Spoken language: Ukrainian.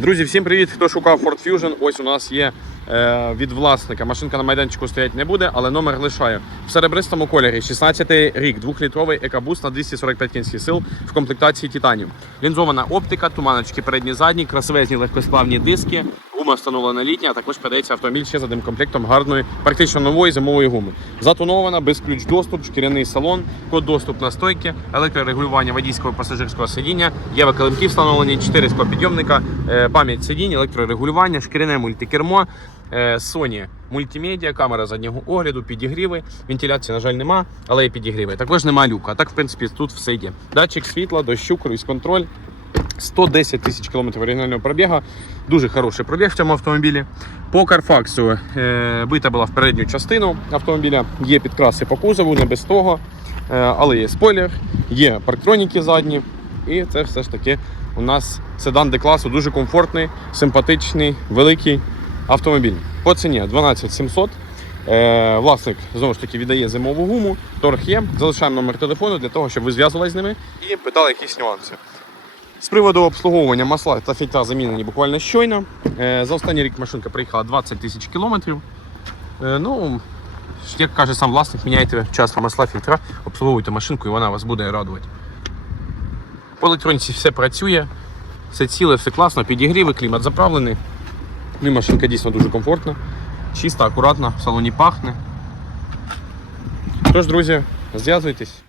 Друзі, всім привіт! Хто шукав Ford Fusion, ось у нас є е, від власника. Машинка на майданчику стоять не буде, але номер лишаю. В серебристому кольорі 16 рік, 2-літровий екобус на 245 кінських сил в комплектації титанів. Лінзована оптика, туманочки передні задні, красивезні легкосплавні диски. Гума встановлена літня, а також подається автомобіль ще з одним комплектом гарної, практично нової зимової гуми. Затонована, без ключ доступ, шкіряний салон, код доступ на стойки, електрорегулювання водійського пасажирського сидіння, є килимки встановлені, 4 склопідйомника, е, пам'ять сидінь, електрорегулювання, шкіряне мультикермо, е, Sony мультимедіа, камера заднього огляду, підігріви. Вентиляції, на жаль, нема, але є підігріви. Також нема люка. Так, в принципі, тут все йде. Датчик світла, дощу, круїз контроль. 110 тисяч кілометрів оригінального пробігу. Дуже хороший пробіг в цьому автомобілі. По Карфаксу е, бита була в передню частину автомобіля. Є підкраси по кузову, не без того. Е, але є спойлер, є парктроніки задні. І це все ж таки у нас седан Д-класу дуже комфортний, симпатичний, великий автомобіль. По ціні 12 700. Е, власник знову ж таки віддає зимову гуму, торг є. Залишаємо номер телефону для того, щоб ви зв'язувалися з ними і питали якісь нюанси. З приводу обслуговування масла та фільтра замінені буквально щойно. Е, За останній рік машинка проїхала 20 тисяч кілометрів. Е, Ну, як каже сам власник, міняйте часто масла, фільтра, обслуговуйте машинку і вона вас буде радувати. По електроніці все працює, все ціле, все класно, підігріви, клімат заправлений. Ну і машинка дійсно дуже комфортна, чиста, акуратна, в салоні пахне. Тож, друзі, зв'язуйтесь.